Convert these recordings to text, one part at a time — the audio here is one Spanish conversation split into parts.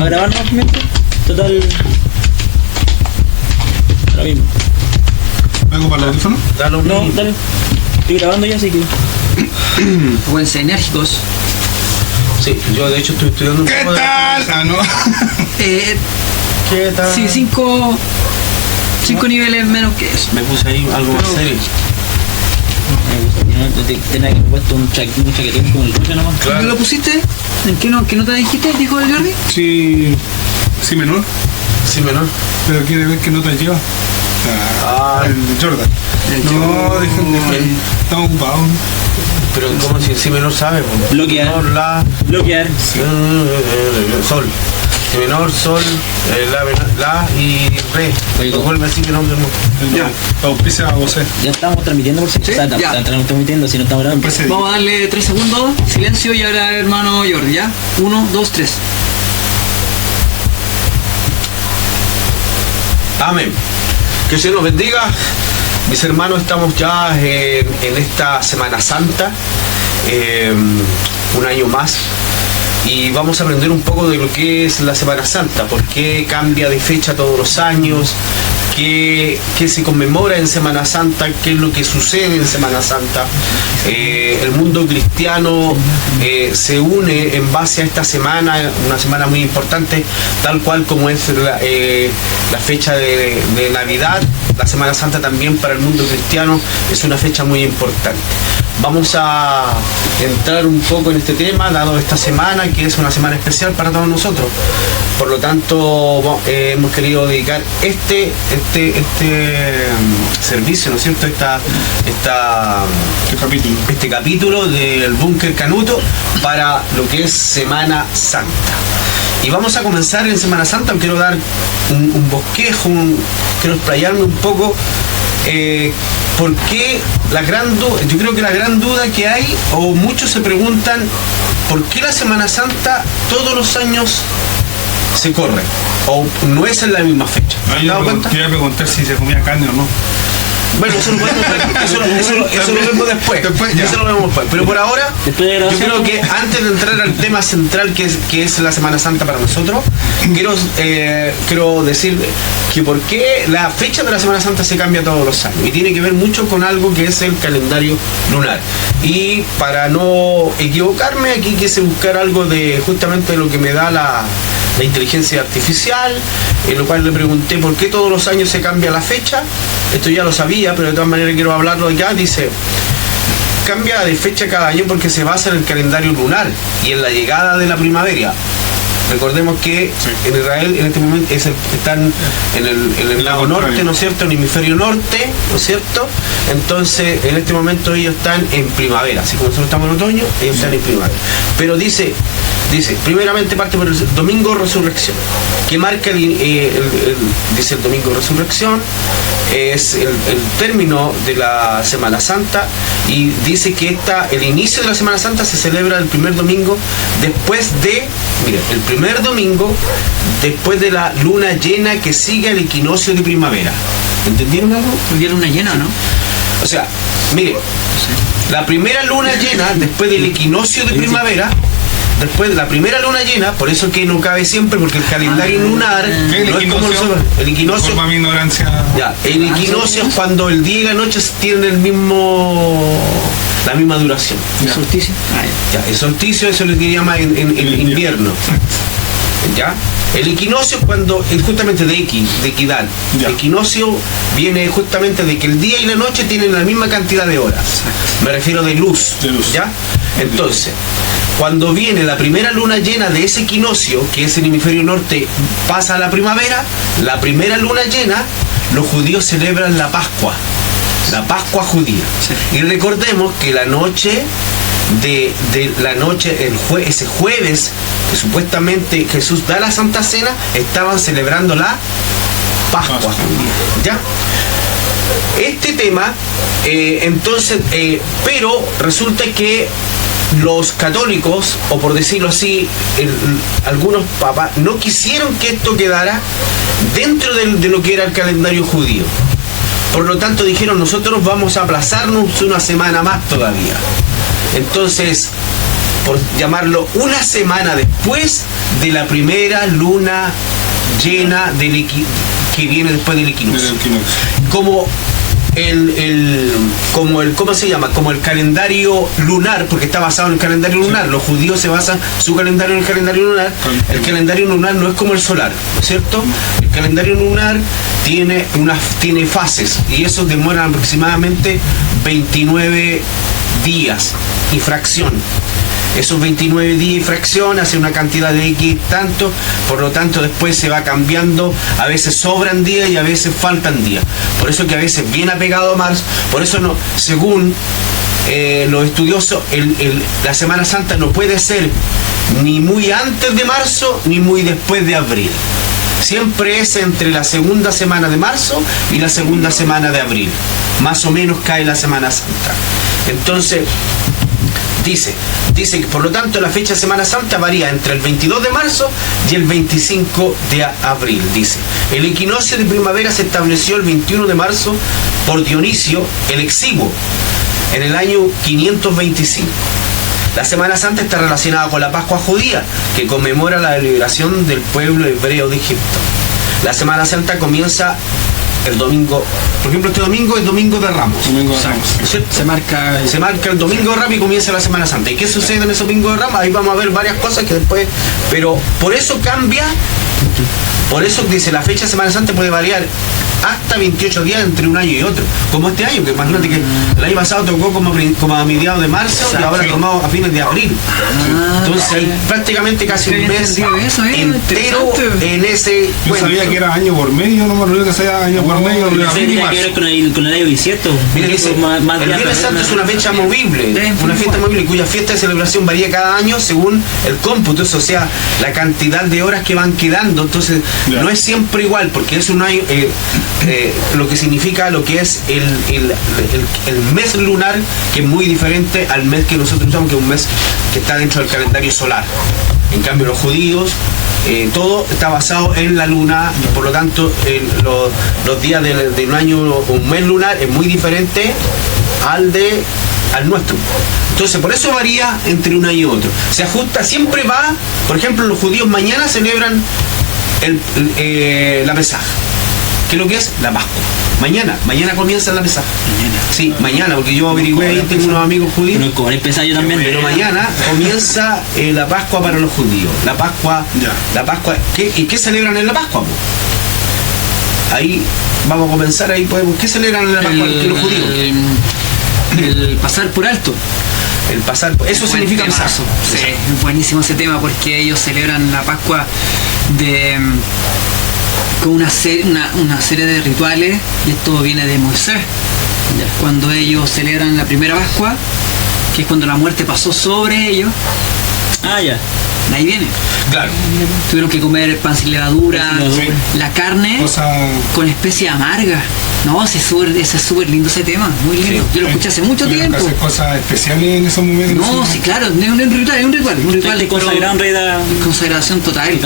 a grabar nuevamente. Total. Ahora mismo. ¿Algo para el audífono? No, dale. Estoy grabando ya, así que. Buenos enérgicos. Sí, yo de hecho estoy estudiando un ¿Qué poco tal? Ah, no. ¿Qué tal? Sí, cinco niveles menos que eso. Me puse ahí algo más serio. Tenía que haber puesto un chaquetón como el tuyo nomás. Claro. ¿Qué lo pusiste? ¿En qué nota dijiste? Dijo el Jordi. Sí. Sí menor. Sí, menor. Pero quiere ver qué nota lleva. El Jordan. No, dejen. Estamos ocupados. Pero como si sí menor sabe, pues. Bloquear. Menor, la, Bloquear. sol. Si menor, sol, la y re. Oye, No vuelve así que no. Ya. Auspicia a vos. Ya estamos transmitiendo por si. Sí, Estamos ya. transmitiendo, si no estamos grabando. Vamos a darle 3 segundos, silencio y ahora hermano Jordi, ¿ya? 1, 2, 3. Amén. Que se nos bendiga. Mis hermanos, estamos ya en esta Semana Santa, un año más, y vamos a aprender un poco de lo que es la Semana Santa, por qué cambia de fecha todos los años, qué se conmemora en Semana Santa, qué es lo que sucede en Semana Santa. El mundo cristiano se une en base a esta semana, una semana muy importante, tal cual como es la fecha de Navidad. La Semana Santa también para el mundo cristiano es una fecha muy importante. Vamos a entrar un poco en este tema, dado esta semana, que es una semana especial para todos nosotros. Por lo tanto, hemos querido dedicar este servicio, ¿no es cierto? Este capítulo del Búnker Canuto para lo que es Semana Santa. Y vamos a comenzar en Semana Santa. Quiero dar un bosquejo, quiero explayarme un poco. ¿Por qué yo creo que la gran duda que hay, o muchos se preguntan, ¿por qué la Semana Santa todos los años se corre? ¿O no es en la misma fecha? ¿Se han dado cuenta? Quería preguntar si se comía carne o no. Bueno, eso lo podemos ver, eso lo vemos después. Ya. Eso lo vemos después. Pero por ahora, Después de yo grabación, creo que antes de entrar al tema central que es la Semana Santa para nosotros, quiero decir que por qué la fecha de la Semana Santa se cambia todos los años. Y tiene que ver mucho con algo que es el calendario lunar. Y para no equivocarme, aquí quise buscar algo de justamente lo que me da la inteligencia artificial, en lo cual le pregunté por qué todos los años se cambia la fecha. Esto ya lo sabía, pero de todas maneras quiero hablarlo acá. Dice, cambia de fecha cada año porque se basa en el calendario lunar y en la llegada de la primavera. Recordemos que en Israel en este momento están en el lado norte, ¿no es cierto? En el hemisferio norte, ¿no es cierto? Entonces, en este momento ellos están en primavera. Así como nosotros estamos en otoño, ellos están en primavera. Pero dice, primeramente parte por el domingo resurrección, que marca dice el domingo resurrección, es el término de la Semana Santa, y dice que el inicio de la Semana Santa se celebra el primer domingo después de, el primer domingo después de la luna llena que sigue el equinoccio de primavera. ¿Entendieron algo? Hoy día luna llena, ¿no? O sea, mire, la primera luna llena después del equinoccio de primavera, después de la primera luna llena, por eso que no cabe siempre, porque el calendario lunar no es como el equinoccio. Disculpa mi ignorancia. Ya, el equinoccio es cuando el día y la noche tienen la misma duración. ¿El solsticio? Ya, el solsticio eso lo que llama en invierno. ¿Ya? El equinoccio es cuando, es justamente de equidad. Ya. El equinoccio viene justamente de que el día y la noche tienen la misma cantidad de horas. Me refiero de luz. ¿Ya? Entonces, cuando viene la primera luna llena de ese equinoccio, que es el hemisferio norte, pasa a la primera luna llena, los judíos celebran la Pascua judía. Sí. Y recordemos que la noche ese jueves que supuestamente Jesús da la Santa Cena, estaban celebrando la Pascua judía. ¿Ya? Este tema, pero resulta que los católicos, o por decirlo así, algunos papas no quisieron que esto quedara dentro de lo que era el calendario judío. Por lo tanto dijeron, nosotros vamos a aplazarnos una semana más todavía. Entonces, por llamarlo, una semana después de la primera luna llena que viene después del equinoccio. Como ¿cómo se llama? Como el calendario lunar, porque está basado en el calendario lunar. Los judíos se basan su calendario en el calendario lunar. El calendario lunar no es como el solar, ¿no es cierto? El calendario lunar tiene fases, y eso demora aproximadamente 29 días y fracción. Esos 29 días y fracción hacen una cantidad de X tanto, por lo tanto después se va cambiando, a veces sobran días y a veces faltan días. Por eso que a veces viene apegado a marzo, por eso no, según los estudiosos, la Semana Santa no puede ser ni muy antes de marzo ni muy después de abril. Siempre es entre la segunda semana de marzo y la segunda semana de abril. Más o menos cae la Semana Santa. Entonces, dice que por lo tanto la fecha de Semana Santa varía entre el 22 de marzo y el 25 de abril. Dice, el equinoccio de primavera se estableció el 21 de marzo por Dionisio el Exiguo en el año 525. La Semana Santa está relacionada con la Pascua judía, que conmemora la liberación del pueblo hebreo de Egipto. La Semana Santa comienza el domingo, por ejemplo, este domingo es Domingo de Ramos. Domingo de Ramos. ¿Cierto? Se marca el Domingo de Ramos y comienza la Semana Santa. ¿Y qué sucede en ese Domingo de Ramos? Ahí vamos a ver varias cosas que después, pero por eso cambia, por eso dice la fecha de Semana Santa puede variar hasta 28 días entre un año y otro, como este año, que imagínate que el año pasado tocó como a mediados de marzo. Exacto. Y ahora tomamos a fines de abril. Entonces hay prácticamente casi un mes entero en ese Yo sabía que era año por medio, no me olvidé que sea año por medio. Tiene que ver con el año bisiesto. Mira, dice, el Viernes Santo es una fecha movible, una fiesta movible cuya fiesta de celebración varía cada año según el cómputo, o sea, la cantidad de horas que van quedando. Entonces, no es siempre igual, porque es un año, lo que significa lo que es el mes lunar, que es muy diferente al mes que nosotros usamos, que es un mes que está dentro del calendario solar. En cambio, los judíos, todo está basado en la luna, y por lo tanto los días de un año, un mes lunar es muy diferente al nuestro. Entonces por eso varía entre un año y otro. Se ajusta, siempre va, por ejemplo, los judíos mañana celebran la Pesaj, que es lo que es la Pascua. Mañana comienza la Pesaj. Sí, mañana, porque yo averigüé ahí, tengo unos amigos judíos. No, con el Pesaj yo también. Pero mañana comienza la Pascua para los judíos. La Pascua, ¿y qué celebran en la Pascua? Ahí vamos a comenzar, ahí podemos. ¿Qué celebran en la Pascua los judíos? El pasar por alto. El pasar, eso significa pasar. Sí, es buenísimo ese tema, porque ellos celebran la Pascua con una serie de rituales, y esto viene de Moisés. Cuando ellos celebran la primera Pascua, que es cuando la muerte pasó sobre ellos. Ya. De ahí viene. Claro. Tuvieron que comer pan sin levadura, la carne con especie amarga. No, ese es súper lindo ese tema, muy lindo. Yo lo escuché hace mucho tiempo. Hacer cosas especiales en esos momentos. No, sí, claro, es un ritual de consagración total.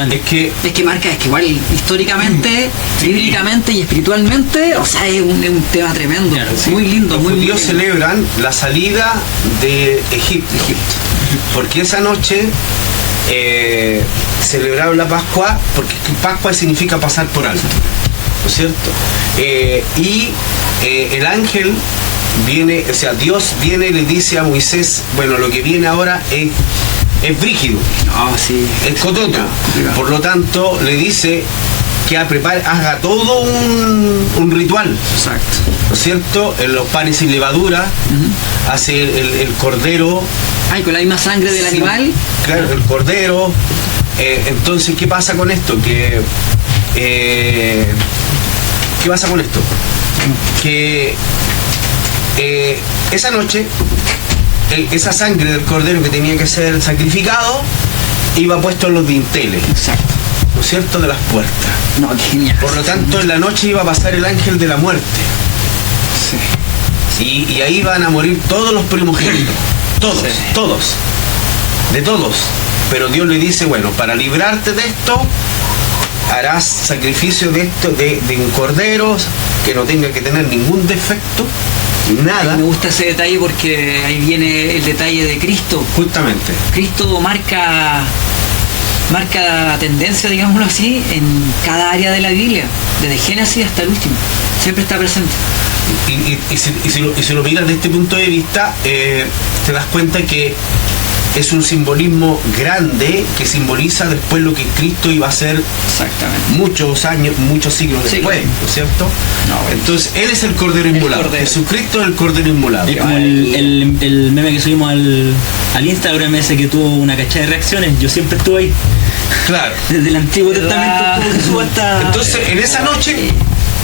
Es que marca, es que igual históricamente, bíblicamente y espiritualmente, o sea, es un tema tremendo. Claro, muy lindo, muy lindo. Los judíos celebran la salida de Egipto, porque esa noche celebraron la Pascua, porque Pascua significa pasar por alto, ¿no es cierto? El ángel viene, o sea, Dios viene y le dice a Moisés, bueno, lo que viene ahora es brígido, es cototo, por lo tanto le dice que haga todo un ritual. Exacto. ¿No es cierto? En los panes sin levadura, hace el cordero. Con la misma sangre del animal. Claro, el cordero. Entonces, ¿qué pasa con esto? ¿Qué pasa con esto? Que esa noche, esa sangre del cordero que tenía que ser sacrificado, iba puesto en los dinteles. Exacto. ¿No es cierto? De las puertas. No, genial. Por lo tanto, en la noche iba a pasar el ángel de la muerte. Sí. Y ahí van a morir todos los primogénitos. Todos. De todos. Pero Dios le dice, bueno, para librarte de esto, harás sacrificio de un cordero que no tenga que tener ningún defecto, Me gusta ese detalle porque ahí viene el detalle de Cristo. Justamente. Cristo marca tendencia, digámoslo así, en cada área de la Biblia, desde Génesis hasta el último. Siempre está presente. Y si lo miras desde este punto de vista, te das cuenta que es un simbolismo grande que simboliza después lo que Cristo iba a hacer muchos años, muchos siglos después, ¿no es cierto? No, entonces, Él es el Cordero Inmolado. Jesucristo es el Cordero Inmolado. Es como el meme que subimos al Instagram ese que tuvo una cachada de reacciones. Yo siempre estuve ahí. Claro. Desde el Antiguo Testamento hasta... Entonces, en esa noche,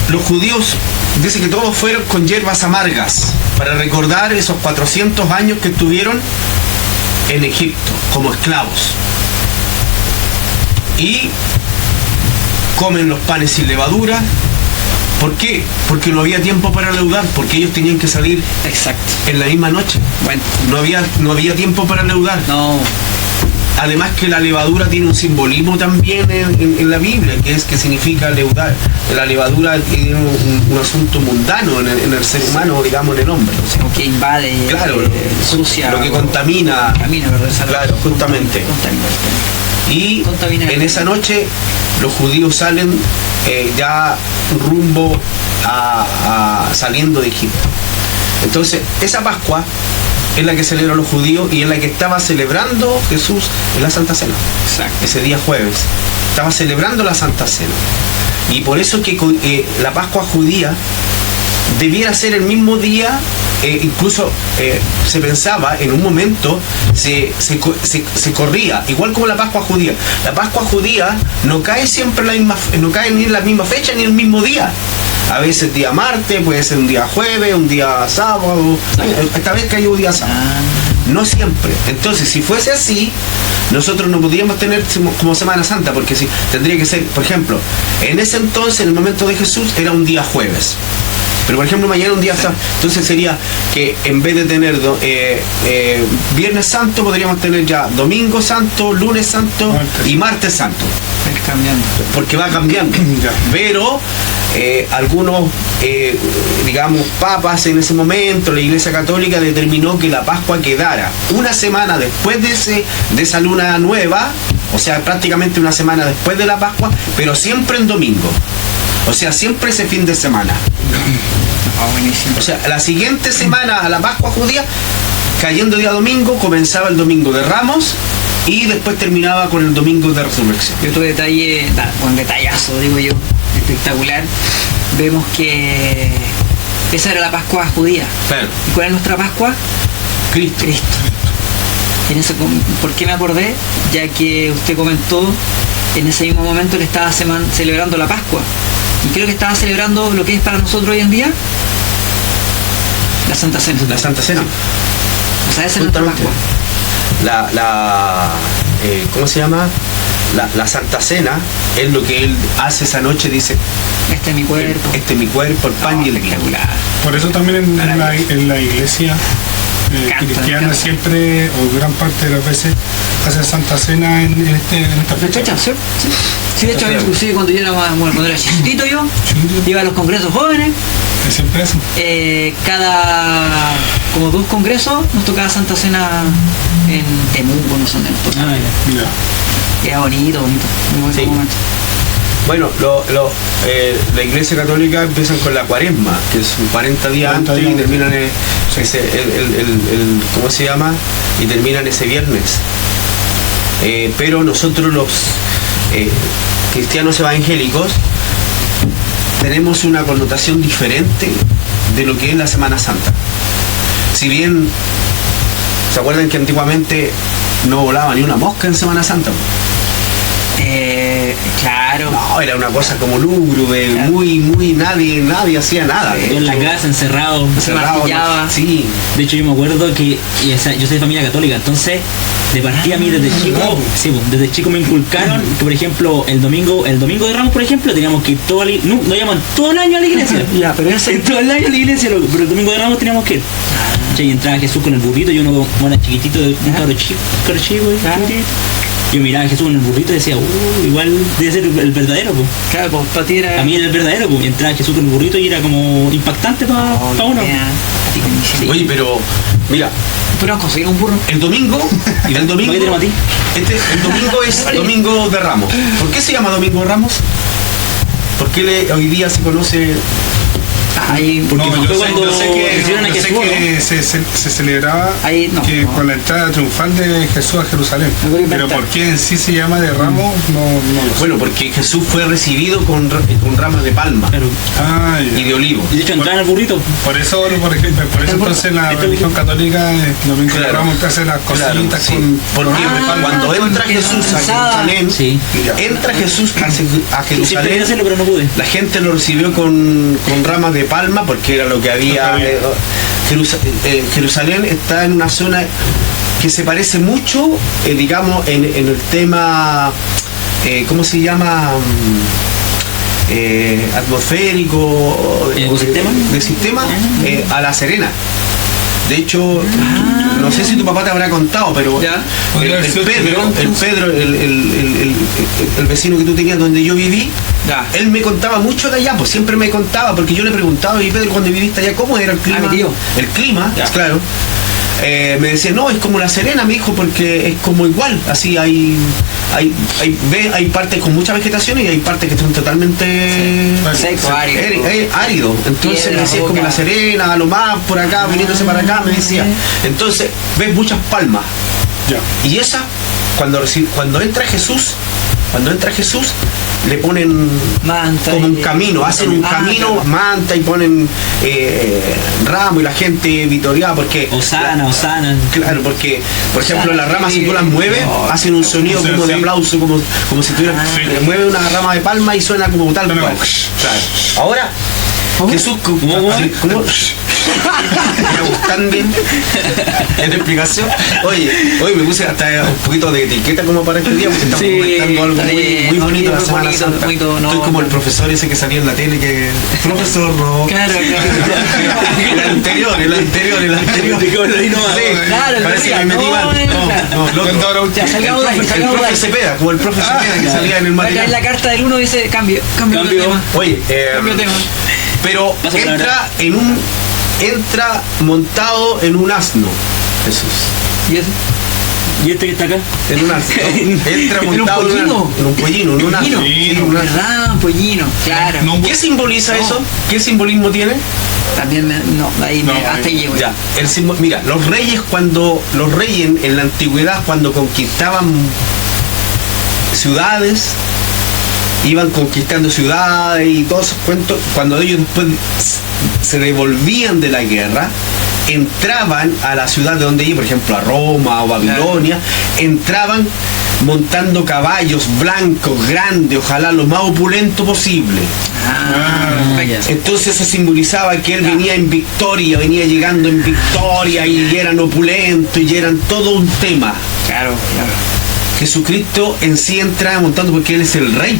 los judíos dicen que todos fueron con hierbas amargas para recordar esos 400 años que estuvieron en Egipto como esclavos, y comen los panes sin levadura. ¿Por qué? Porque no había tiempo para leudar, porque ellos tenían que salir en la misma noche. Bueno, no había tiempo para leudar. No. Además que la levadura tiene un simbolismo también en la Biblia, que significa leudar. La levadura tiene un asunto mundano en el ser humano, digamos, en el hombre. O sea, que invade, claro, sucia, lo que contamina. ¿verdad? Claro, justamente. Y en esa noche los judíos salen ya rumbo a saliendo de Egipto. Entonces, esa Pascua es la que celebran los judíos y es la que estaba celebrando Jesús en la Santa Cena. Exacto. Ese día jueves. Estaba celebrando la Santa Cena. Y por eso que la Pascua judía debiera ser el mismo día, incluso se pensaba en un momento, se corría, igual como la Pascua judía. La Pascua judía no cae siempre no cae ni en la misma fecha ni en el mismo día. A veces día martes, puede ser un día jueves, un día sábado. Esta vez cayó un día sábado. No siempre. Entonces, si fuese así, nosotros no podríamos tener como Semana Santa, porque si tendría que ser, por ejemplo, en ese entonces, en el momento de Jesús, era un día jueves. Pero por ejemplo mañana un día sábado. Entonces sería que en vez de tener Viernes Santo, podríamos tener ya Domingo Santo, Lunes Santo y Martes Santo. Cambiando. Porque va cambiando. Pero algunos, digamos, papas en ese momento, la Iglesia Católica determinó que la Pascua quedara una semana después de esa luna nueva, o sea, prácticamente una semana después de la Pascua, pero siempre en domingo. O sea, siempre ese fin de semana. Buenísimo. O sea, la siguiente semana a la Pascua judía, cayendo día domingo, comenzaba el Domingo de Ramos y después terminaba con el Domingo de Resurrección. Y otro detalle, un detallazo, digo yo, espectacular, vemos que esa era la Pascua judía. Claro. ¿Y cuál es nuestra Pascua? Cristo. ¿Por qué me acordé? Ya que usted comentó, en ese mismo momento le estaba celebrando la Pascua. Y creo que estaba celebrando lo que es para nosotros hoy en día la Santa Cena. La Santa Cena. O sea, esa es nuestra Pascua. ¿Cómo se llama? La Santa Cena es lo que Él hace esa noche, dice: este es mi cuerpo. Este es mi cuerpo, el pan y el vino. Por eso también en la iglesia cristiana siempre, o gran parte de las veces, hace Santa Cena en esta fecha. Sí, de hecho, inclusive cuando yo era chiquitito, yo iba a los congresos jóvenes. Siempre eso. Cada como 2 congresos nos tocaba Santa Cena en Temuco, no sé dónde nos tocaba. Era bonito, muy buen momento. Bueno, la Iglesia Católica empiezan con la Cuaresma, que es 40 días antes y terminan ¿cómo se llama? Y terminan ese viernes. Pero nosotros los cristianos evangélicos tenemos una connotación diferente de lo que es la Semana Santa. Si bien, ¿se acuerdan que antiguamente no volaba ni una mosca en Semana Santa? Claro. No, era una cosa como lúgubre, claro. muy nadie hacía nada. Yo en la casa encerrado. No, sí. De hecho yo me acuerdo que yo soy de familia católica, entonces de partida a mí desde chico, desde chico me inculcaron que, por ejemplo, el domingo de Ramos, por ejemplo, teníamos que ir no llaman todo el año a la iglesia. Ya, pero todo el año a la iglesia, pero el domingo de Ramos teníamos que ir. Y entraba Jesús con el burrito, yo uno como era chiquitito, un cabro chico, chiquitito. yo miraba a Jesús en el burrito y decía, igual debe ser el verdadero, pues. Claro, pues para ti era... A mí era el verdadero, pues. Y entraba Jesús con el burrito y era como impactante para uno. Sí. Oye, pero mira, Pero conseguir un burro. el domingo ¿Para qué tenemos a ti? el domingo es Domingo de Ramos. ¿Por qué se llama Domingo de Ramos? ¿Por qué hoy día se conoce? Ahí, Porque No, fue yo cuando sé hicieron a que Jesús, ¿no? se celebraba Ahí, no, que no. con la entrada triunfal de Jesús a Jerusalén. Me voy a Pero inventar. ¿por qué en sí se llama de Ramos? No lo sé. Bueno, porque Jesús fue recibido con ramas de palma Claro. Ah, ya. y de olivo. Y de hecho entraban al burrito. Por eso entonces la religión católica, el Domingo de Claro. Ramos, te hace las Claro, cositas sí. con... Porque cuando entra porque Jesús a lanzada. Jerusalén, Sí. entra Jesús a Yo siempre quería Jerusalén, hacerlo, pero no pude. la gente lo recibió con ramas de palma porque era lo que había. Jerusalén está en una zona que se parece mucho, digamos, en el tema, ¿cómo se llama? Atmosférico, ¿Ecosistema? de sistema, a La Serena. De hecho, no sé si tu papá te habrá contado, pero Ya. el vecino que tú tenías donde yo viví, Ya. él me contaba mucho de allá, pues siempre me contaba, porque yo le preguntaba, y Pedro, cuando viviste allá, ¿cómo era el clima? mi tío. El clima, Ya. claro. Me decía, no, es como La Serena, me dijo, porque es como igual, así hay partes con mucha vegetación y hay partes que están totalmente Seco, árido. árido. Entonces Piedra, me decía, es como roca. La Serena, a lo más por acá, viniéndose para acá, me decía. Entonces, ves muchas palmas. Ya. Y esa, cuando entra Jesús, le ponen Manta como un y- camino, hacen un camino, claro. manta y ponen ramo y la gente vitoreada porque Osana. claro, porque por ejemplo Osana, las ramas si sí. tú las mueves No, hacen un sonido sí, como de sí. aplauso, como si tuviera Ah. mueve una rama de palma y suena como tal Suena cual. como- Claro. Ahora Jesús ¿Cómo? así, ¿cómo? Me gustan bien esta explicación. Oye, me puse hasta un poquito de etiqueta como para este día porque estamos Sí, comentando algo está muy bien, bonito la muy Semana bonito, Santa. bonito, no. Estoy como el profesor ese que salía en la tele que profesor no. Claro, El anterior. Sí, Claro, parece que me metí no, mal. No, loco. Ya, salgamos de ahí, El salgamos de profe ahí. Cepeda, como el profe Cepeda que salía en el Acá en material. la carta del 1 dice cambio de tema. Oye, Cambio de tema. pero Pasa por entra montado en un asno, Jesús. ¿Y eso? ¿Y este que está acá? En un asno. Entra En un montado pollino. en un pollino, en un asno. Pollino. Sí, en un asno. ¿Verdad? Un pollino, claro. No, ¿Qué simboliza eso? ¿Qué simbolismo tiene? También hasta ahí llego. Ya, mira, los reyes en la antigüedad cuando conquistaban ciudades, iban conquistando ciudades y todos esos cuentos, cuando ellos después se devolvían de la guerra, entraban a la ciudad de donde iban, por ejemplo a Roma o Babilonia, entraban montando caballos blancos, grandes, ojalá lo más opulento posible. Perfecto. Entonces eso simbolizaba que él venía en victoria, venía llegando en victoria y eran opulentos y eran todo un tema. Claro. Jesucristo en sí entra montando porque él es el rey,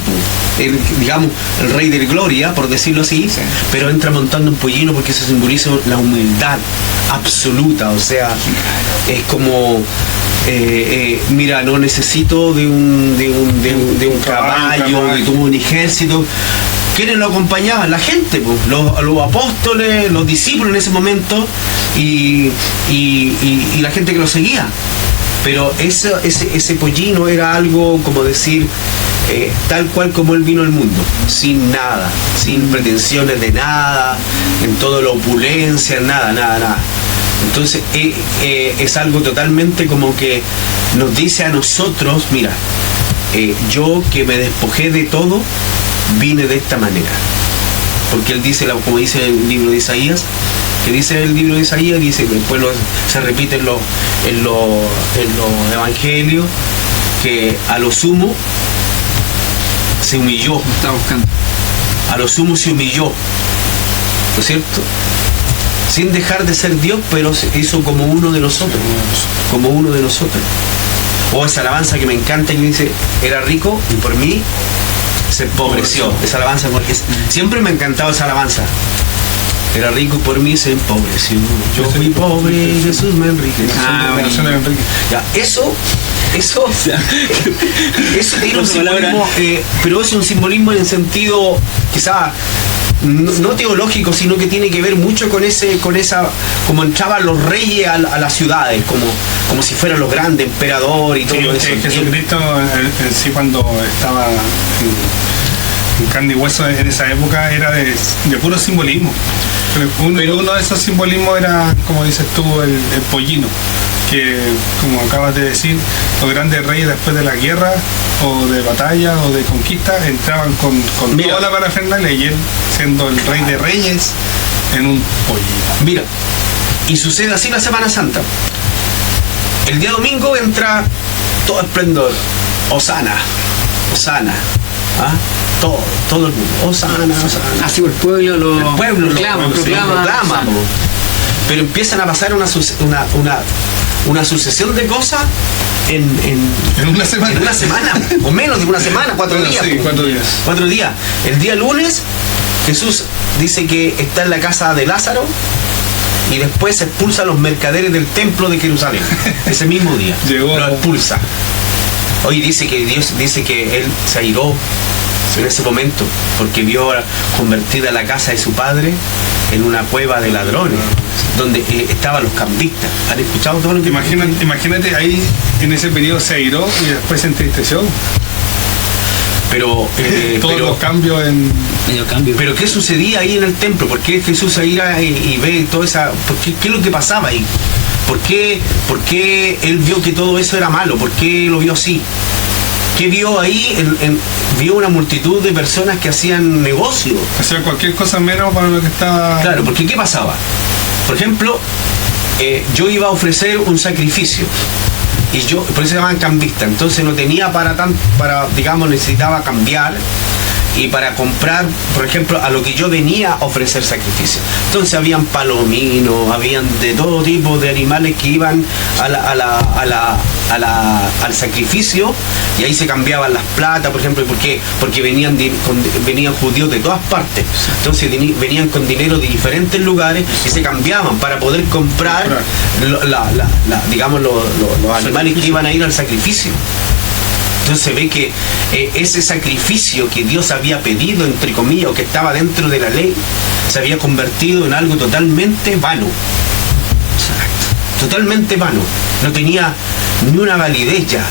digamos, el rey de gloria, por decirlo así, Sí. pero entra montando un pollino porque eso simboliza la humildad absoluta, o sea, es como mira, no necesito de un caballo, de un ejército. ¿Quiénes lo acompañaban? La gente, pues, los apóstoles, los discípulos en ese momento y la gente que lo seguía. Pero ese pollino era algo como decir, tal cual como él vino al mundo, sin nada, sin pretensiones de nada, en toda la opulencia, nada. Entonces es algo totalmente como que nos dice a nosotros, mira, yo que me despojé de todo, vine de esta manera. Porque él dice, como dice el libro de Isaías, dice después se repite en los evangelios, que a lo sumo se humilló, Estaba buscando. a lo sumo se humilló, ¿no es cierto? Sin dejar de ser Dios, pero se hizo como uno de nosotros. O esa alabanza que me encanta, que dice, era rico y por mí se empobreció. Esa alabanza, porque siempre me ha encantado esa alabanza. Era rico y por mí se empobreció. Yo fui pobre y Jesús me enriqueció. Ya, eso tiene un simbolismo, pero es un simbolismo en el sentido quizá no teológico, sino que tiene que ver mucho con esa, como entraban los reyes a las ciudades, como si fueran los grandes emperadores y todo eso. Jesucristo en sí, cuando estaba en carne y hueso en esa época, era de puro simbolismo. Pero uno de esos simbolismos era, como dices tú, el pollino, que como acabas de decir, los grandes reyes después de la guerra o de batalla o de conquista entraban con toda la parafernalia, y él, siendo el rey de reyes, en un pollino. Mira, y sucede así la Semana Santa. El día domingo entra todo esplendor. Hosana, Hosana, ¿ah? Todo el mundo, Hosana, Hosana. Así el pueblo lo proclama. Pero empiezan a pasar una sucesión de cosas en una semana, o menos de una semana, 4 días. Sí, 4 días. 4 días. El día lunes, Jesús dice que está en la casa de Lázaro, y después expulsa a los mercaderes del templo de Jerusalén. Ese mismo día. Lo expulsa. Hoy dice que Dios dice que él se airó en ese momento porque vio convertida la casa de su padre en una cueva de ladrones, donde estaban los cambistas. ¿Han escuchado todo lo que imagínate ahí en ese periodo se airó y después se entristeció? Pero todos los cambios en medio cambio. Pero ¿qué sucedía ahí en el templo? ¿Por qué Jesús se ira y ve toda esa? ¿Qué es lo que pasaba ahí? ¿Por qué él vio que todo eso era malo? ¿Por qué lo vio así? ¿Qué vio ahí? Vio una multitud de personas que hacían negocio. Hacían cualquier cosa menos para lo que estaba... Claro, porque ¿qué pasaba? Por ejemplo, yo iba a ofrecer un sacrificio. Y yo, por eso se llamaban cambistas. Entonces no tenía digamos, necesitaba cambiar y para comprar, por ejemplo, a lo que yo venía a ofrecer sacrificio. Entonces habían palominos, habían de todo tipo de animales que iban al sacrificio, y ahí se cambiaban las platas, por ejemplo. ¿Por qué? Porque venían judíos de todas partes. Entonces venían con dinero de diferentes lugares y se cambiaban para poder comprar digamos los animales que iban a ir al sacrificio. Entonces se ve que ese sacrificio que Dios había pedido, entre comillas, o que estaba dentro de la ley, se había convertido en algo totalmente vano. Totalmente vano. No tenía ni una validez ya.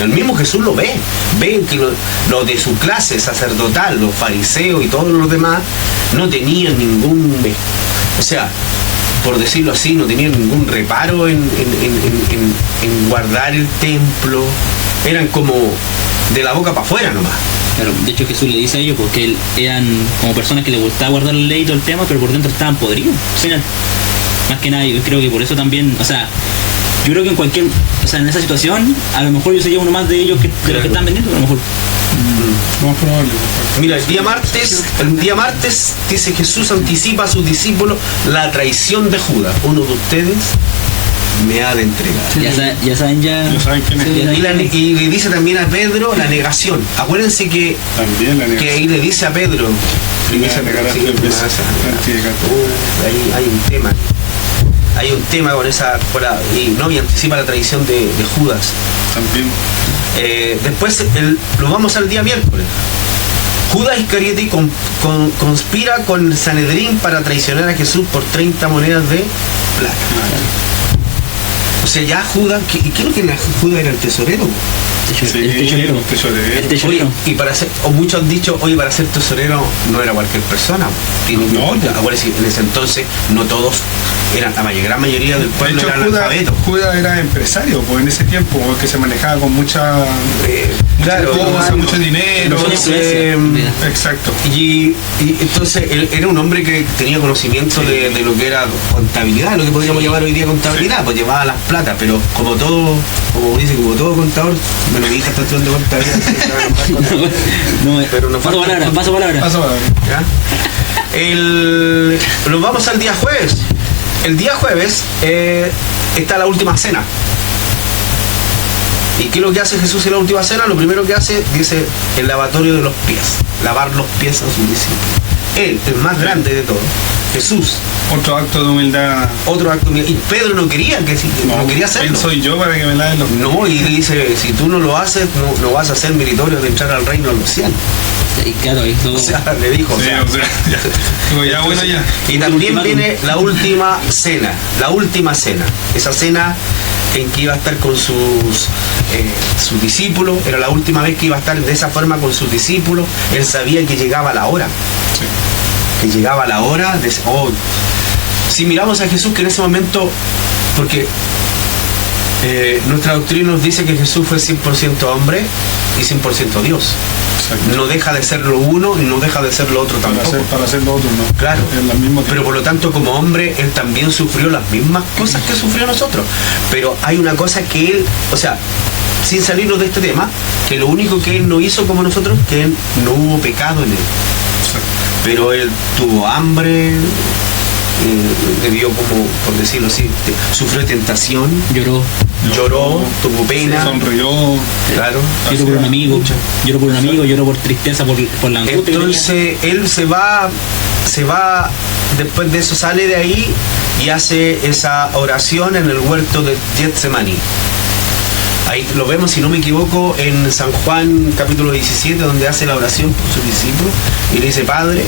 El mismo Jesús lo ve. Ven que los de su clase sacerdotal, los fariseos y todos los demás, no tenían ningún... O sea, por decirlo así, no tenían ningún reparo en guardar el templo. Eran como de la boca para afuera nomás. Claro, de hecho Jesús le dice a ellos porque eran como personas que les gustaba guardar la ley y todo el tema, pero por dentro estaban podridos. O sea, más que nada, yo creo que por eso también, o sea, yo creo que en esa situación, a lo mejor yo sería uno más de ellos de los que están vendiendo, a lo mejor. Más probable. Mira, el día martes dice Jesús anticipa a sus discípulos la traición de Judas. Uno de ustedes me ha de entregar. Ya saben quién es. Y le dice también a Pedro la negación. Acuérdense que ahí le dice a Pedro, hay un tema con esa, y anticipa la traición de Judas. También. Después lo vamos al día miércoles. Judas Iscariote conspira con Sanedrín para traicionar a Jesús por 30 monedas de plata. O sea, ya Judas, ¿qué es lo que Judas era? El tesorero. El tesorero. Oye, y muchos han dicho, oye, para ser tesorero no era cualquier persona. Acuérdense, en ese entonces no todos eran, la gran mayoría del pueblo eran analfabetos. Judas era empresario, pues en ese tiempo, que se manejaba con mucho dinero. Exacto. Y entonces él era un hombre que tenía conocimiento de lo que era contabilidad, lo que podríamos llamar hoy día contabilidad, pues llevaba las plata, pero como todo contador, me lo dije hasta el de contabilidad. Pero no paso palabra. ¿Ya? Nos vamos al día jueves. El día jueves está la última cena. ¿Y qué es lo que hace Jesús en la última cena? Lo primero que hace, dice, el lavatorio de los pies. Lavar los pies a sus discípulos. Él, el más grande de todos, Jesús. Otro acto de humildad. Otro acto de humildad. Y Pedro no quería no quería hacerlo. ¿Quién soy yo para que me laven los pies? No, y le dice, si tú no lo haces, no vas a ser meritorio de entrar al reino de los cielos. Y claro, eso. O sea, le dijo. Sí, o sea, ya. Digo, ya, bueno, ya. Y también viene la última cena. Esa cena en que iba a estar con sus discípulos. Era la última vez que iba a estar de esa forma con sus discípulos. Él sabía que llegaba la hora. Sí. Que llegaba la hora de... si miramos a Jesús, que en ese momento, porque nuestra doctrina nos dice que Jesús fue 100% hombre y 100% Dios. Exacto. No deja de ser lo uno y no deja de ser lo otro tampoco. Para hacer lo otro, no. Claro, Es la misma pero por lo tanto como hombre él también sufrió las mismas cosas que sufrió nosotros. Pero hay una cosa que él, o sea, sin salirnos de este tema, que lo único que él no hizo como nosotros, que él no hubo pecado en él. Exacto. Pero él tuvo hambre, le dio como, por decirlo así, sufrió tentación, lloró, tuvo pena, sonrió. claro. Lloro por un amigo, lloro por tristeza, por la angustia. Entonces él se va, después de eso sale de ahí y hace esa oración en el huerto de Getsemaní. Ahí lo vemos, si no me equivoco, en San Juan capítulo 17, donde hace la oración por sus discípulos y le dice, Padre,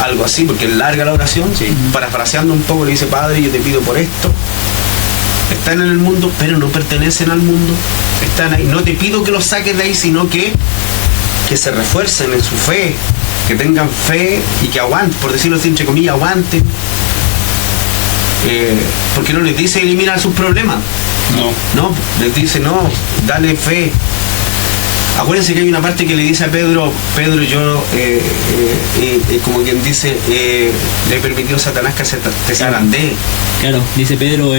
algo así, porque él larga la oración, sí. Parafraseando un poco, le dice, Padre, yo te pido por esto. Están en el mundo, pero no pertenecen al mundo. Están ahí. No te pido que los saques de ahí, sino que se refuercen en su fe, que tengan fe y que aguanten, por decirlo así, entre comillas, aguanten. Porque no les dice eliminar sus problemas. No, les dice, no, dale fe. Acuérdense que hay una parte que le dice a Pedro, yo, como quien dice, le permitió a Satanás que te zarandee. Claro, dice Pedro,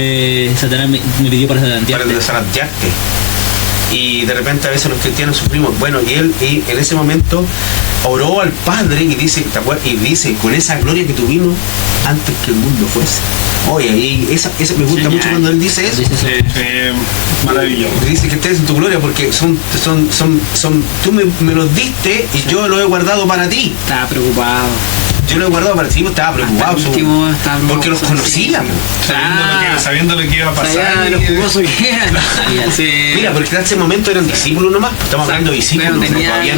Satanás me pidió para zarandearte. Para zarandearte. Y de repente a veces los cristianos sufrimos. Bueno, y él en ese momento oró al Padre y dice, con esa gloria que tuvimos antes que el mundo fuese. Oye, y eso me gusta mucho cuando él dice eso. Maravilloso. Dice que estés en tu gloria porque tú me los diste y yo los he guardado para ti. Estaba preocupado. Yo lo he guardado para ti, estaba preocupado. Porque los conocía. Sabiendo lo que iba a pasar. Lo jugoso que era. Mira, porque en ese momento eran discípulos nomás. Estamos hablando de discípulos. Todavía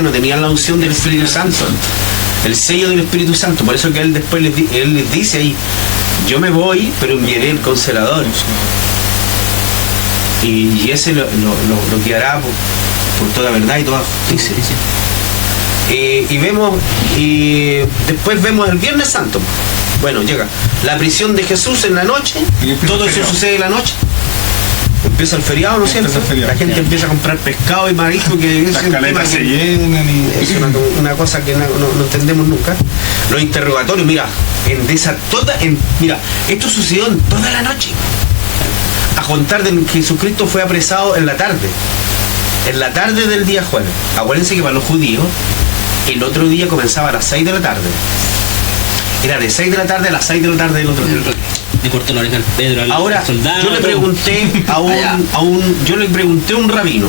no tenían la unción del Espíritu Santo. El sello del Espíritu Santo. Por eso que él después él les dice ahí, yo me voy, pero enviaré el Consolador. Y ese lo guiará por toda verdad y toda justicia. Y después vemos el Viernes Santo. Bueno, llega la prisión de Jesús en la noche. Todo eso sucede en la noche. Empieza el feriado, ¿no es cierto? La gente empieza a comprar pescado y marisco, que las caletas se llenan y... es una cosa que no entendemos nunca. Los interrogatorios, mira, esto sucedió en toda la noche. A contar de que Jesucristo fue apresado en la tarde del día jueves. Acuérdense que para los judíos el otro día comenzaba a las 6 de la tarde. Era de 6 de la tarde a las 6 de la tarde del otro día. Le cortó la oreja al Pedro, al Ahora, soldado. yo le pregunté a un rabino,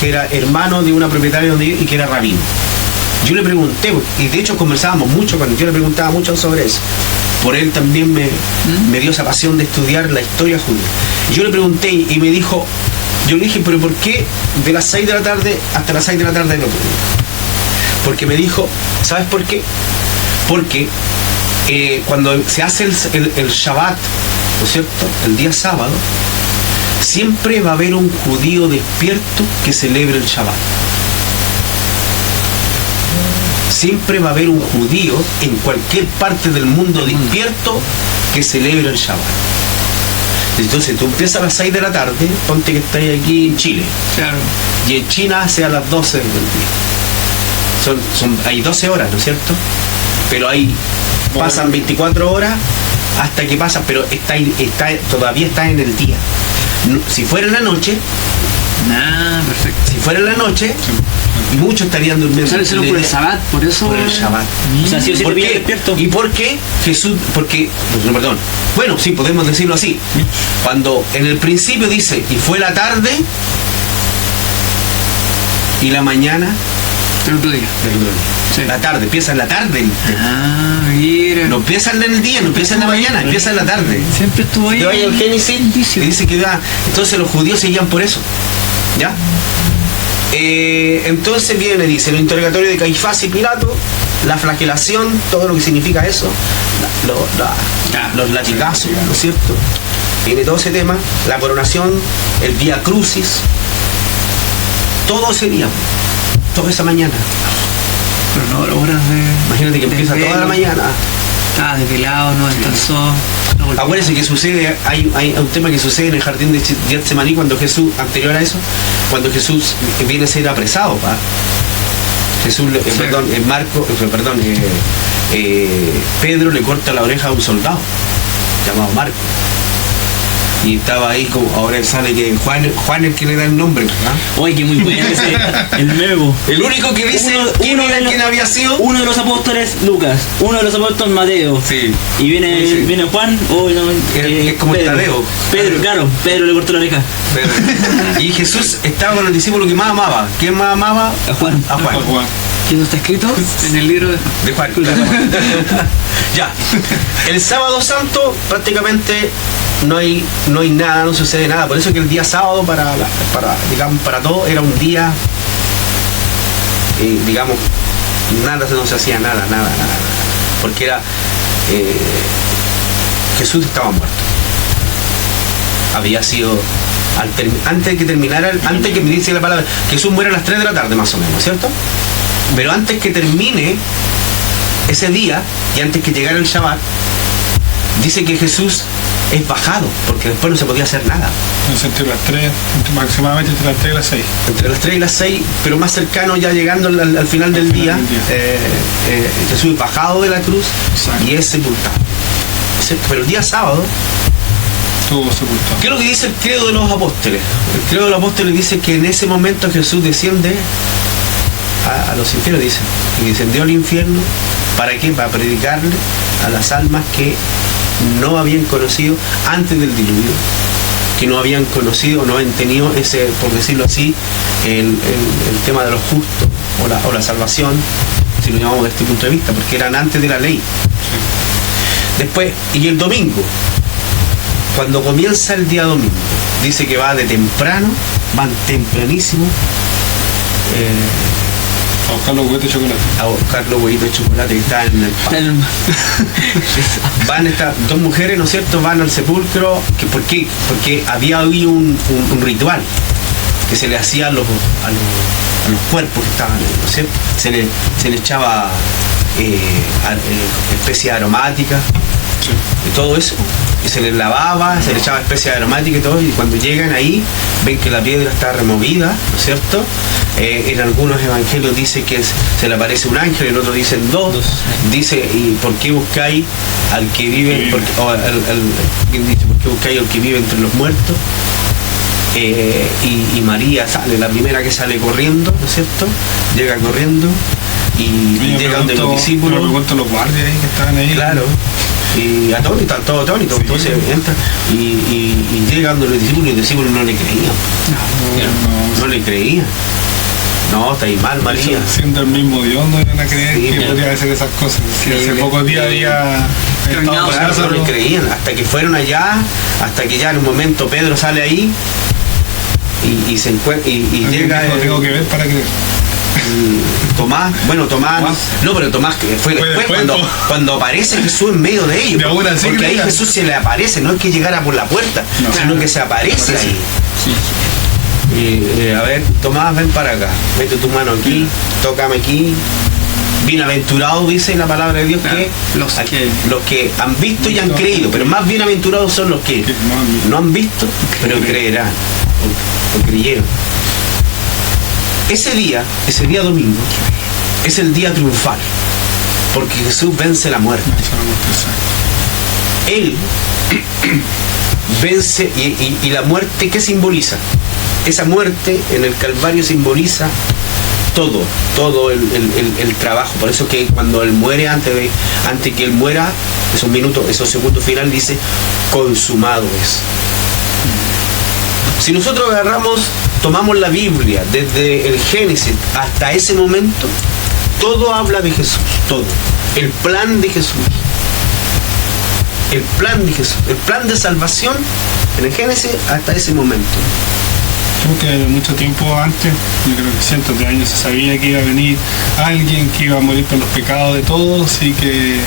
que era hermano de una propietaria y que era rabino. Yo le pregunté, y de hecho conversábamos mucho cuando yo le preguntaba mucho sobre eso. Por él también me dio esa pasión de estudiar la historia judía. Y yo le pregunté y me dijo, yo le dije, pero ¿por qué de las 6 de la tarde hasta las 6 de la tarde del otro día? Porque me dijo, ¿sabes por qué? Porque cuando se hace el Shabbat, ¿no es cierto?, el día sábado, siempre va a haber un judío despierto que celebre el Shabbat. Siempre va a haber un judío en cualquier parte del mundo despierto que celebre el Shabbat. Entonces tú empiezas a las 6 de la tarde, ponte que estás aquí en Chile. Claro. Y en China sea a las 12 del día. Hay 12 horas, ¿no es cierto? Pero pasan 24 horas hasta que pasan, pero todavía está en el día. Si fuera en la noche, perfecto. Si fuera en la noche, muchos estarían durmiendo. ¿Sabes por el Shabbat? Por eso. Por el Shabbat. O sea, si ¿Por te qué? despierto. ¿Y por qué Jesús? Perdón. Bueno, sí, podemos decirlo así. Cuando en el principio dice, y fue la tarde y la mañana, El otro día. del otro día. Sí. La tarde, empieza en la tarde. Ah, mira. No empieza en el día, no empieza en la mañana, empieza en la tarde. Siempre estuvo ahí. Te vaya al Génesis y Indicio. dice que entonces los judíos seguían por eso. ¿Ya? Entonces viene, dice, el interrogatorio de Caifás y Pilato, la flagelación, todo lo que significa eso, los latigazos, ¿no es cierto? Viene todo ese tema, la coronación, el Vía Crucis, todo ese día, toda esa mañana. Pero no, horas de. Imagínate que empieza toda la mañana. Ah, desvelado, no descansó. No volvió. Acuérdense que sucede, hay un tema que sucede en el jardín de Getsemaní cuando Jesús, anterior a eso, cuando Jesús viene a ser apresado, ¿pa? Jesús, Pedro le corta la oreja a un soldado llamado Marco. Y estaba ahí, como ahora sale que Juan es el que le da el nombre, ¿verdad? Oye, que muy bueno ese, el memo. El único que dice quién había sido. Uno de los apóstoles, Lucas. Uno de los apóstoles, Mateo. Sí. Y viene, Sí. viene Juan, Es como Pedro. Tadeo. Pedro, claro, Pedro le cortó la oreja. Y Jesús estaba con el discípulo que más amaba. ¿Quién más amaba? A Juan. A Juan. Juan. ¿Quién no está escrito? En el libro de. De Juan. Ya. El sábado santo prácticamente no hay nada, no sucede nada. Por eso que el día sábado para todo era un día, digamos, no se hacía nada. Porque era Jesús estaba muerto. Había sido antes que me dice la palabra, Jesús muere a las 3 de la tarde más o menos, ¿cierto? Pero antes que termine ese día y antes que llegara el Shabbat, dice que Jesús es bajado, porque después no se podía hacer nada. Entre las 3, aproximadamente entre las 3 y las 6. Entre las 3 y las 6, pero más cercano, ya llegando al final del día, Jesús es bajado de la cruz. Exacto. Y es sepultado. Pero el día sábado Estuvo sepultado. ¿qué es lo que dice el credo de los apóstoles? El credo de los apóstoles dice que en ese momento Jesús desciende a los infiernos, dice, y descendió al infierno. ¿Para qué? Para predicarle a las almas que no habían conocido antes del diluvio, que no habían conocido, no habían tenido ese, por decirlo así, el tema de los justos o la salvación, si lo llamamos desde este punto de vista, porque eran antes de la ley. Sí. Después, y el domingo, cuando comienza el día domingo, dice que va de temprano, van tempranísimo A buscar los huevitos de chocolate. a buscar los huevitos de chocolate que estaban en el pan. Van estas dos mujeres, ¿no es cierto?, van al sepulcro. ¿Por qué? Porque había habido un ritual que se le hacía a los cuerpos que estaban ahí, ¿no es cierto? Se le echaba especies aromáticas, sí, y todo eso, y se les lavaba, se le echaba especies aromáticas y todo, y cuando llegan ahí ven que la piedra está removida, ¿no es cierto? En algunos evangelios dice que se le aparece un ángel, en otros dicen dos. Dice, ¿y por qué buscáis al que vive? ¿Quién dice? ¿Por qué buscáis al que vive entre los muertos? Y María sale, la primera que sale corriendo, ¿no es cierto? Llega corriendo y llega donde los discípulos. Me pregunto los guardias ahí que estaban ahí. Claro. Y atónitos, están todos atónitos, sí. Entonces entra y llega donde los discípulos no le creían. No le creían. No, está ahí mal, María. Siendo el mismo Dios, no iban a creer, sí, que podía hacer esas cosas. Si sí, hace pocos días había estado pasando, no le creían, hasta que fueron allá, hasta que ya en un momento Pedro sale ahí y se encuentra y llega. Tengo que ver para creer. Tomás, no, pero Tomás fue después cuando aparece Jesús en medio de ellos, porque ahí Jesús se le aparece, no es que llegara por la puerta, sino que se aparece ahí. Sí. A ver, Tomás, ven para acá, mete tu mano aquí, tócame aquí. Bienaventurados, dice la palabra de Dios, que los que han visto y han creído, pero más bienaventurados son los que no han visto, pero creerán o creyeron. Ese día domingo, es el día triunfal, porque Jesús vence la muerte. Él vence, y la muerte, ¿qué simboliza? Esa muerte en el Calvario simboliza todo el trabajo. Por eso que cuando Él muere, antes que Él muera, esos segundos final dice, consumado es. Si nosotros agarramos tomamos la Biblia desde el Génesis hasta ese momento, todo habla de Jesús, todo. El plan de Jesús. El plan de Jesús. El plan de salvación en el Génesis hasta ese momento. Creo que mucho tiempo antes, yo creo que cientos de años, se sabía que iba a venir alguien que iba a morir por los pecados de todos y que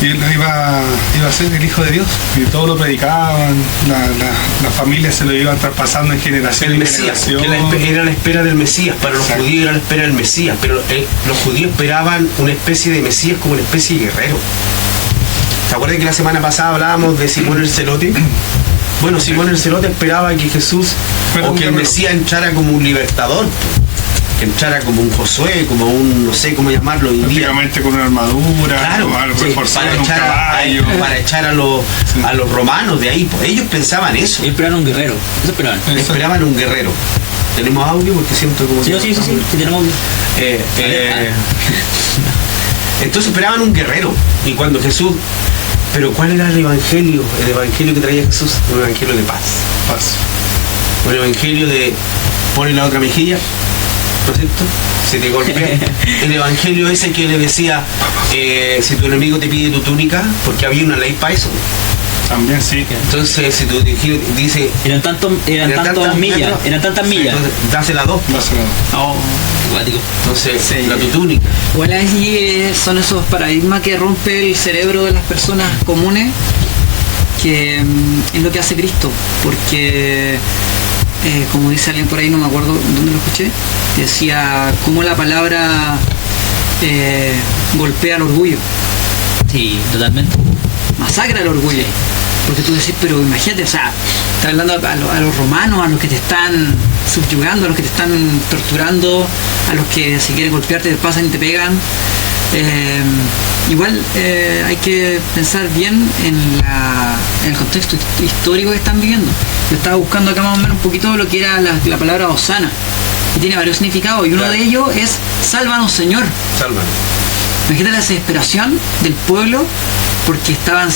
él iba a ser el Hijo de Dios. Y todos lo predicaban, la familia se lo iban traspasando en generación El en Mesías, generación. que era la espera del Mesías. Para los Exacto. judíos era la espera del Mesías, pero los judíos esperaban una especie de Mesías como una especie de guerrero. ¿Se acuerdan que la semana pasada hablábamos de Simón el Celote? Bueno, Simón el Celote esperaba que Jesús Pero o que el guerrero. Mesías entrara como un libertador, que entrara como un Josué, como un, no sé cómo llamarlo hoy día. Prácticamente con una armadura, Claro, algo sí, reforzado en un caballo. para echar a los romanos de ahí. Pues ellos pensaban eso. Ellos esperaban un guerrero. Eso esperaban. Eso. Esperaban un guerrero. ¿Tenemos audio? Porque siento como Sí, que- sí, tenemos. Entonces esperaban un guerrero. Y cuando Jesús... Pero ¿cuál era el evangelio? El evangelio que traía Jesús, un evangelio de paz. Paz. Un evangelio de pone la otra mejilla, ¿no es cierto? Se te golpea. El evangelio ese que le decía, si tu enemigo te pide tu túnica, porque había una ley para eso. También sí. Entonces, si tu dice... Eran tantas millas. metros, Eran tantas millas. Entonces, dásela dos. Dáselo. Oh, cuático. Entonces, Sí. la tu túnica. Igual ahí son esos paradigmas que rompe el cerebro de las personas comunes, que es lo que hace Cristo, porque como dice alguien por ahí, no me acuerdo dónde lo escuché, decía cómo la palabra golpea el orgullo, Sí, totalmente. masacra el orgullo. Porque tú decís, pero imagínate, o sea, estás hablando a los romanos, a los que te están subyugando, a los que te están torturando, a los que si quieren golpearte te pasan y te pegan. Igual hay que pensar bien en el contexto histórico que están viviendo. Yo estaba buscando acá más o menos un poquito lo que era la palabra Hosana, y tiene varios significados, y uno Claro. de ellos es sálvanos Señor. Sálvanos. Imagínate la desesperación del pueblo porque estaban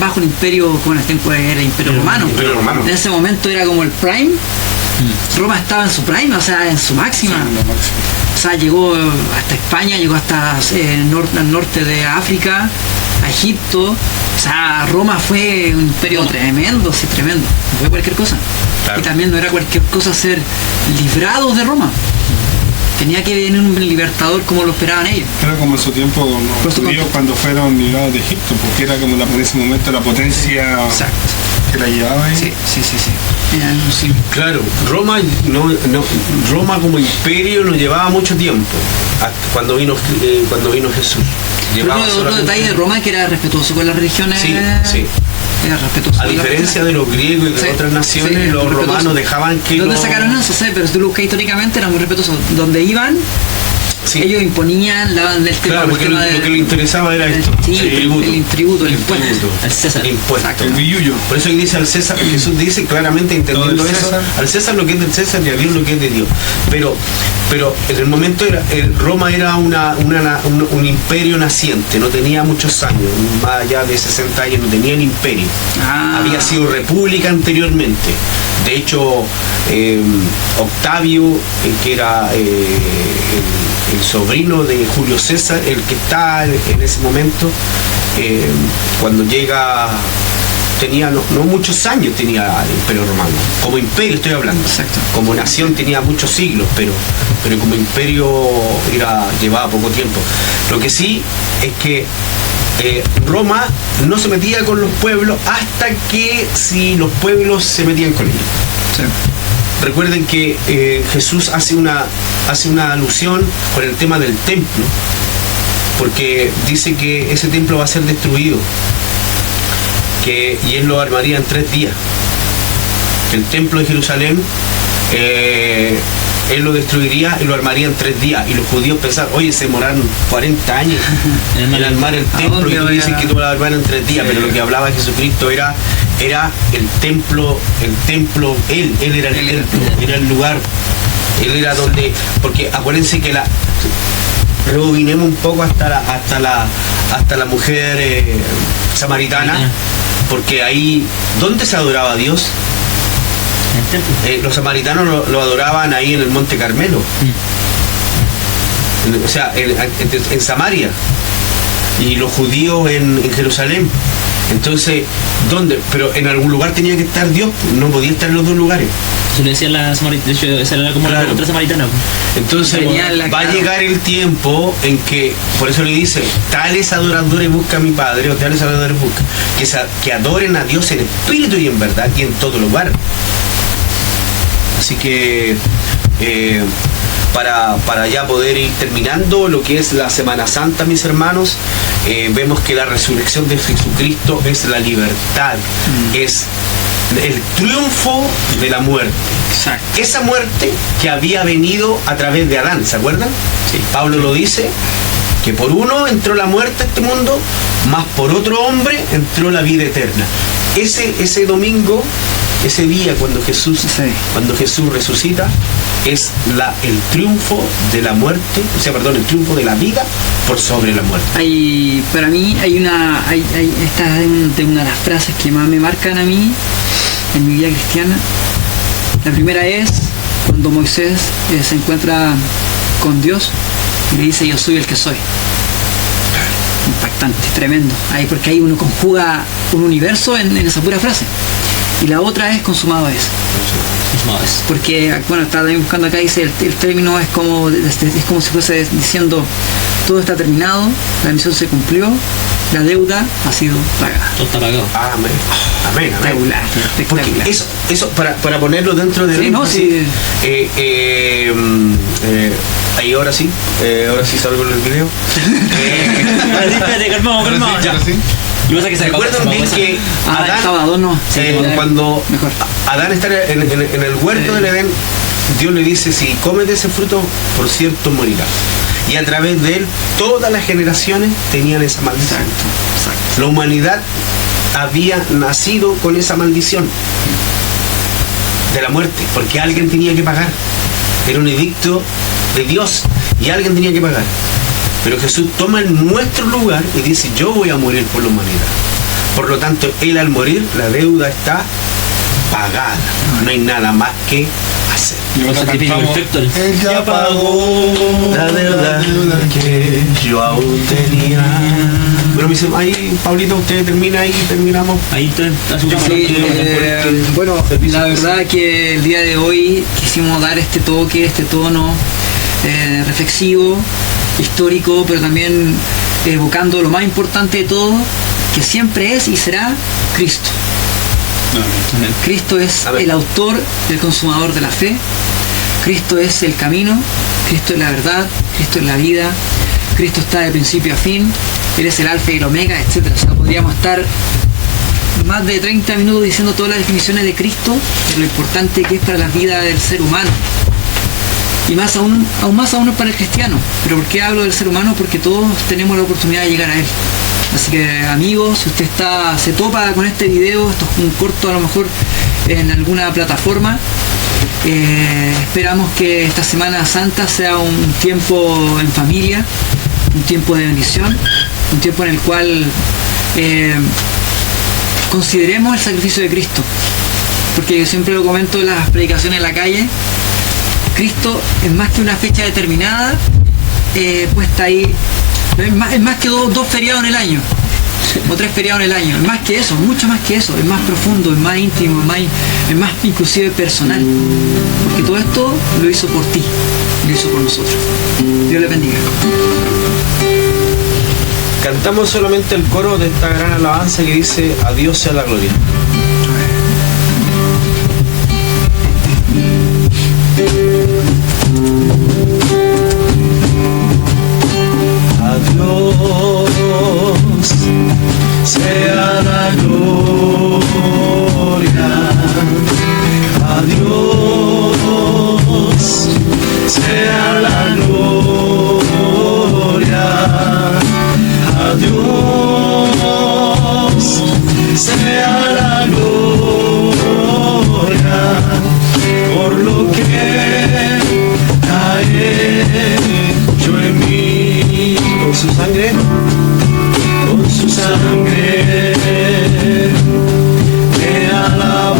bajo el imperio, como en el tiempo era el imperio romano. Imperio romano. En ese momento era como el prime. Roma estaba en su prime, o sea, en su máxima. Sí, lo máximo. O sea, llegó hasta España, llegó hasta el norte de África, a Egipto. O sea, Roma fue un imperio tremendo, sí, tremendo. No fue cualquier cosa. Claro. Y también no era cualquier cosa ser librados de Roma. Tenía que venir un libertador como lo esperaban ellos. Era como en su tiempo Por los su judíos cuando fueron librados de Egipto, porque era como en ese momento la potencia Exacto. que la llevaba ahí. Sí. Era sí. Claro, Roma como imperio no llevaba mucho tiempo hasta cuando vino Jesús. Pero Llevaba otro solamente- detalle de Roma es que era respetuoso con las religiones. Sí, sí. Era respetuoso. A con las diferencia de los griegos y de Sí, otras naciones, sí, los respetuoso. romanos dejaban que ¿Dónde los- sacaron eso? Sé, pero si tú lo buscas históricamente era muy respetuoso. Donde iban, Sí. ellos imponían, daban del tema. Claro, porque lo que le interesaba era esto, Sí, el tributo. el tributo, el impuesto. Al César. El impuesto. Exacto. El billuyo. Por eso dice al César, Jesús dice claramente, entendiendo Lo del eso, César. al César lo que es del César y a Dios lo que es de Dios. Pero en el momento Roma era un imperio naciente, no tenía muchos años, más allá de 60 años no tenía el imperio. Ah. Había sido república anteriormente. De hecho, Octavio, que era el sobrino de Julio César, el que está en ese momento, cuando llega, tenía no muchos años tenía el Imperio Romano. Como imperio estoy hablando. Exacto. Como nación tenía muchos siglos, pero como imperio llevaba poco tiempo. Lo que sí es que Roma no se metía con los pueblos hasta que si los pueblos se metían con ellos. Sí. Recuerden que Jesús hace una alusión con el tema del templo, porque dice que ese templo va a ser destruido, y él lo armaría en 3 días. El templo de Jerusalén, él lo destruiría y lo armaría en 3 días. Y los judíos pensaban, oye, se demoraron 40 años en armar el templo, y tú dices que tú lo armaron en 3 días, pero lo que hablaba Jesucristo era el templo, él era el templo, era el lugar, él era donde, porque acuérdense que rebobinemos un poco hasta la mujer samaritana, porque ahí, ¿dónde se adoraba a Dios? Los samaritanos lo adoraban ahí en el Monte Carmelo. O sea, en Samaria. Y los judíos en Jerusalén. Entonces, ¿dónde? Pero en algún lugar tenía que estar Dios, no podía estar en los dos lugares. Eso le decía la samaritana, de hecho, esa era como la otra samaritana. Entonces va a llegar el tiempo en que, por eso le dice, tales adoradores busca a mi Padre, o tales adoradores busca, que adoren a Dios en espíritu y en verdad y en todo lugar. Así que para ya poder ir terminando lo que es la Semana Santa, mis hermanos, vemos que la resurrección de Jesucristo es la libertad, es el triunfo de la muerte. Exacto. Esa muerte que había venido a través de Adán, ¿se acuerdan? Sí. Pablo lo dice, que por uno entró la muerte a este mundo, más por otro hombre entró la vida eterna. Ese domingo, ese día cuando Jesús resucita, es el triunfo de la muerte, el triunfo de la vida por sobre la muerte. Para mí esta es de una de las frases que más me marcan a mí en mi vida cristiana. La primera es cuando Moisés se encuentra con Dios y le dice: yo soy el que soy. Impactante, tremendo. Porque ahí uno conjuga un universo en esa pura frase. Y la otra es consumado es. Porque, bueno, estaba también buscando acá, dice el término es como si fuese diciendo: todo está terminado, la misión se cumplió, la deuda ha sido pagada. Todo está pagado. Amén. Espectacular. Porque eso para ponerlo dentro de ahí ahora sí salgo en el video. Espérate, calmamos. Y pasa que se recuerdan bien que cuando Adán está en el huerto del Edén, Dios le dice: si comes de ese fruto, por cierto morirás. Y a través de él todas las generaciones tenían esa maldición. Exacto. La humanidad había nacido con esa maldición de la muerte, porque alguien tenía que pagar. Era un edicto de Dios y alguien tenía que pagar. Pero Jesús toma nuestro lugar y dice: yo voy a morir por la humanidad. Por lo tanto, él al morir, la deuda está pagada. No hay nada más que hacer. Él ya pagó la deuda que yo aún tenía. Bueno, me dice, ahí, Pablito, usted termina y terminamos. Ahí está su bueno, la verdad que el día de hoy quisimos dar este toque, este tono reflexivo, histórico, pero también evocando lo más importante de todo, que siempre es y será Cristo. Amén. Cristo es el autor, el consumador de la fe. Cristo es el camino, Cristo es la verdad, Cristo es la vida, Cristo está de principio a fin, Él es el alfa y el omega, etc. O sea, podríamos estar más de 30 minutos diciendo todas las definiciones de Cristo, de lo importante que es para la vida del ser humano. Y aún más para el cristiano. ¿Pero por qué hablo del ser humano? Porque todos tenemos la oportunidad de llegar a Él. Así que, amigos, si usted se topa con este video, esto es un corto a lo mejor en alguna plataforma, esperamos que esta Semana Santa sea un tiempo en familia, un tiempo de bendición, un tiempo en el cual consideremos el sacrificio de Cristo. Porque yo siempre lo comento en las predicaciones en la calle, Cristo es más que una fecha determinada puesta ahí, es más que dos feriados en el año o 3 feriados en el año, es más que eso, mucho más que eso, es más profundo, es más íntimo, es más inclusive personal, porque todo esto lo hizo por ti, lo hizo por nosotros. Dios le bendiga. Cantamos solamente el coro de esta gran alabanza que dice: a Dios sea la gloria. Sea la gloria, a Dios sea la gloria, a Dios sea la gloria, por lo que ha hecho en mí Con su sangre me alabado.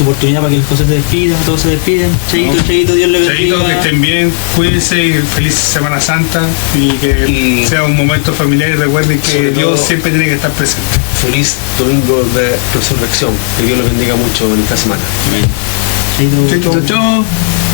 su oportunidad para que el José se despida, todos se despiden. Chaito, chaito, Dios le bendiga. Chaito, que estén bien, cuídense, feliz Semana Santa y que sea un momento familiar y recuerden que Sobre Dios todo, siempre tiene que estar presente. Feliz domingo de resurrección. Que Dios los bendiga mucho en esta semana. Chaito. Chaito. Chao.